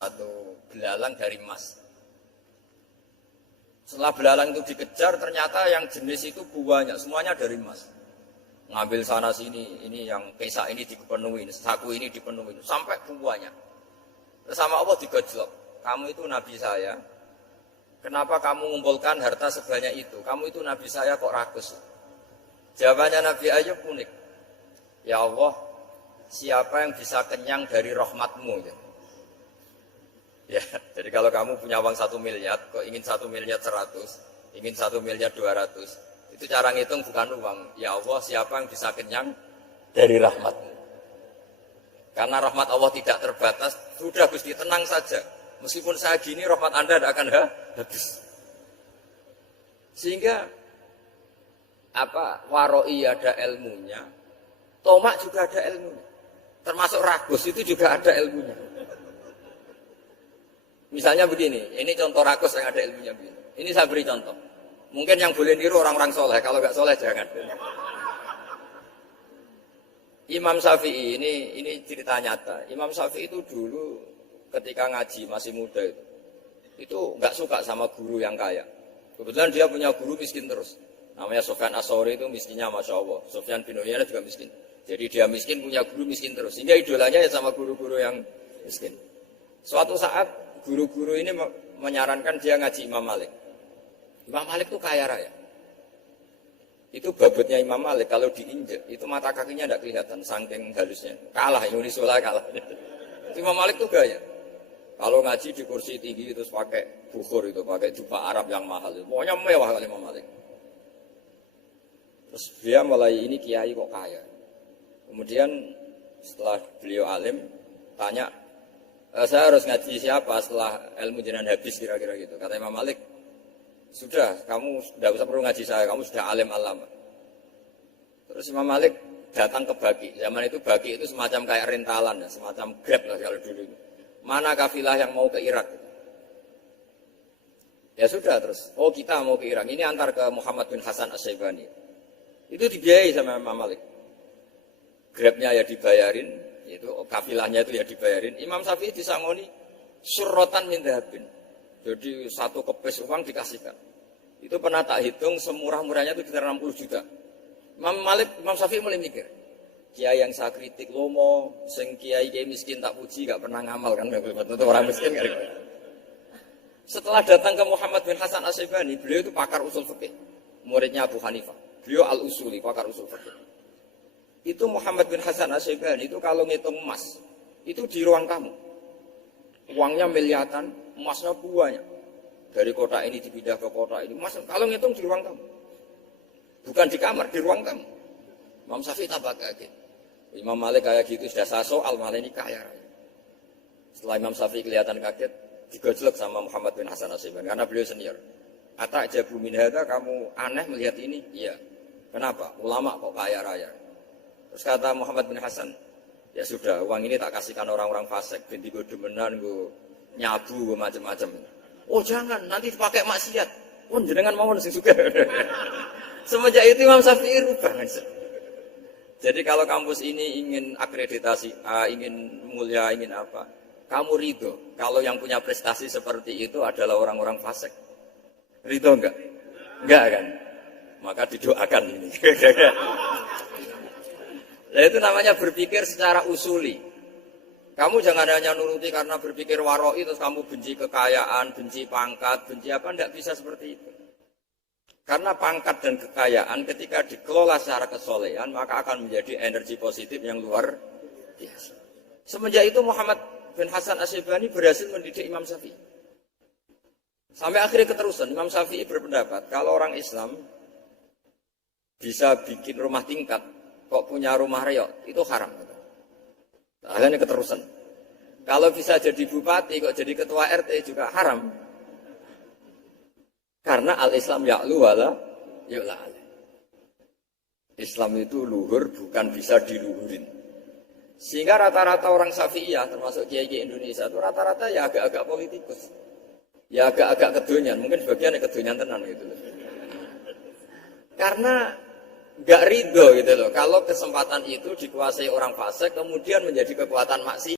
satu belalang dari emas. Setelah belalang itu dikejar, ternyata yang jenis itu banyak, semuanya dari emas. Ngambil sana sini, ini yang pesak ini dipenuhi, saku ini dipenuhi, sampai banyak. Terus sama Allah digojlok, kamu itu nabi saya, kenapa kamu mengumpulkan harta sebanyak itu? Kamu itu nabi saya kok rakus? Jawabannya Nabi Ayub unik. Ya Allah, siapa yang bisa kenyang dari rahmatmu? Ya, jadi kalau kamu punya uang 1 miliar, kok ingin 1 miliar 100, ingin 1 miliar 200, itu cara ngitung bukan uang. Ya Allah, siapa yang bisa kenyang dari rahmatmu? Karena rahmat Allah tidak terbatas, sudah Gusti tenang saja. Meskipun saya gini, rahmat Anda tidak akan habis. Sehingga waroi ada ilmunya, tomak juga ada ilmunya. Termasuk ragus itu juga ada ilmunya. Misalnya begini, ini contoh rakus yang ada ilmunya begini. Ini saya beri contoh. Mungkin yang boleh niru orang-orang soleh, kalau nggak soleh jangan. Imam Syafi'i ini cerita nyata. Imam Syafi'i itu dulu ketika ngaji masih muda itu nggak suka sama guru yang kaya. Kebetulan dia punya guru miskin terus. Namanya Sufyan As-Tsauri, itu miskinnya Masya Allah. Sufyan bin Uyainah juga miskin. Jadi dia miskin, punya guru miskin terus. Sehingga idolanya ya sama guru-guru yang miskin. Suatu saat guru-guru ini menyarankan dia ngaji Imam Malik. Imam Malik itu kaya raya. Itu babutnya Imam Malik, kalau diinjek, itu mata kakinya tidak kelihatan, saking halusnya. Kalah, Indonesia kalah. Imam Malik itu gaya. Kalau ngaji di kursi tinggi, terus pakai bukhur, itu pakai jubah Arab yang mahal. Pokoknya mewah kali Imam Malik. Terus dia mulai, ini kiai kok kaya. Kemudian setelah beliau alim, tanya, saya harus ngaji siapa setelah ilmu jenengan habis kira-kira gitu. Kata Imam Malik, sudah, kamu tidak usah perlu ngaji saya, kamu sudah alim alam. Terus Imam Malik datang ke Baki. Zaman itu Baki itu semacam kayak rentalan, ya, semacam Grab lah kalau dulu. Mana kafilah yang mau ke Irak? Ya sudah terus, oh kita mau ke Irak. Ini antar ke Muhammad bin Hasan As-Syaibani. Itu dibiayai sama Imam Malik. Grabnya ya dibayarin, itu kafilahnya itu ya dibayarin. Imam Syafi'i disangoni surrotan min dhahabin. Jadi satu kepes uang dikasihkan. Itu pernah tak hitung semurah-murahnya itu sekitar 60 juta. Imam Syafi'i mulai mikir, kiai yang saya kritik lomo, sing kiai miskin tak puji, gak pernah ngamal kan, itu orang miskin kan. Setelah datang ke Muhammad bin Hasan As-Syaibani, beliau itu pakar usul fikih, muridnya Abu Hanifah. Beliau al-usuli, pakar usul fikih. Itu Muhammad bin Hasan As-Syaibani itu kalau ngitung emas, itu di ruang tamu. Uangnya miliaran, emasnya banyak. Dari kota ini dipindah ke kota ini. Emas kalau ngitung di ruang tamu. Bukan di kamar, di ruang tamu. Imam Syafi'i tambah kaget. Imam Malik kayak gitu sudah saya soal, malah ini kaya raya. Setelah Imam Syafi'i kelihatan kaget, digojlok sama Muhammad bin Hasan As-Syaibani karena beliau senior. Ata'jabu min hadza, kamu aneh melihat ini? Iya. Kenapa? Ulama kok kaya raya. Terus kata Muhammad bin Hasan, ya sudah, uang ini tak kasihkan orang-orang fasik, binti gue demenan, gue nyabu, gue macam-macam. Oh jangan, nanti dipakai maksiat. Oh jenengan mau sing juga. Semenjak itu Imam Syafi'i rubah. Jadi kalau kampus ini ingin akreditasi A, ingin mulia, ingin apa, kamu ridho. Kalau yang punya prestasi seperti itu adalah orang-orang fasik. Ridho enggak? Enggak kan? Maka didoakan ini. Nah itu namanya berpikir secara usuli. Kamu jangan hanya nuruti karena berpikir waroi terus kamu benci kekayaan, benci pangkat, benci apa, tidak bisa seperti itu. Karena pangkat dan kekayaan ketika dikelola secara kesolehan maka akan menjadi energi positif yang luar biasa. Semenjak itu Muhammad bin Hasan As-Syaibani berhasil mendidik Imam Syafi'i. Sampai akhirnya keterusan Imam Syafi'i berpendapat kalau orang Islam bisa bikin rumah tingkat kok punya rumah reok, itu haram. Akhirnya keterusan. Kalau bisa jadi bupati, kok jadi ketua RT juga haram. Karena al-Islam ya'lu wala yu'la alaih. Islam itu luhur, bukan bisa diluhurin. Sehingga rata-rata orang Syafi'iyah, termasuk kiai-kiai Indonesia, itu rata-rata ya agak-agak politikus. Ya agak-agak kedonyan, mungkin sebagian kedonyan tenan gitu. Karena nggak ridho gitu loh. Kalau kesempatan itu dikuasai orang fasik kemudian menjadi kekuatan maksiat.